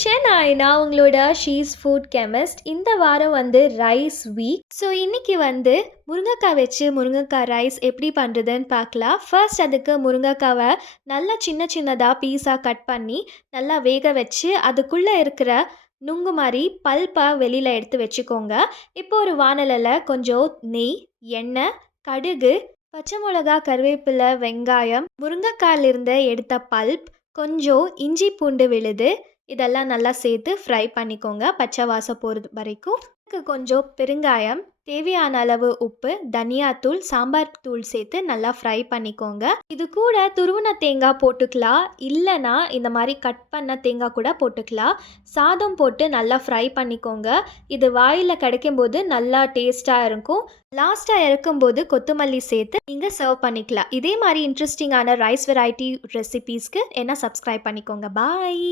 சென்னை. நான் உங்களோட she's food chemist இந்த வாரம் வந்து ரைஸ் வீக் ஸோ இன்னைக்கு வந்து முருங்கைக்காய் வச்சு முருங்கைக்காய் ரைஸ் எப்படி பண்ணுறதுன்னு பார்க்கலாம். ஃபர்ஸ்ட் அதுக்கு முருங்கைக்காவை நல்லா சின்ன சின்னதாக பீஸாக கட் பண்ணி நல்லா வேக வச்சு அதுக்குள்ளே இருக்கிற நுங்கு மாதிரி பல்பாக வெளியில் எடுத்து வச்சுக்கோங்க. இப்போ ஒரு வானலில் கொஞ்சம் நெய் எண்ணெய் கடுகு பச்சை மிளகா கருவேப்பிலை வெங்காயம் முருங்கைக்காயிலிருந்து எடுத்த பல்ப் கொஞ்சம் இஞ்சி பூண்டு விழுது இதெல்லாம் நல்லா சேர்த்து ஃப்ரை பண்ணிக்கோங்க. பச்சை வாசம் போகிறது வரைக்கும். இதுக்கு கொஞ்சம் பெருங்காயம் தேவையான அளவு உப்பு தனியாத்தூள் சாம்பார் தூள் சேர்த்து நல்லா ஃப்ரை பண்ணிக்கோங்க. இது கூட துருவன தேங்காய் போட்டுக்கலாம். இல்லைன்னா இந்த மாதிரி கட் பண்ண தேங்காய் கூட போட்டுக்கலாம். சாதம் போட்டு நல்லா ஃப்ரை பண்ணிக்கோங்க. இது வாயில் கிடைக்கும்போது நல்லா டேஸ்ட்டாக இருக்கும். லாஸ்ட்டாக இறக்கும்போது கொத்தமல்லி சேர்த்து நீங்கள் சர்வ் பண்ணிக்கலாம். இதே மாதிரி இன்ட்ரெஸ்டிங்கான ரைஸ் வெரைட்டி ரெசிபீஸ்க்கு என்ன சப்ஸ்கிரைப் பண்ணிக்கோங்க. பாய்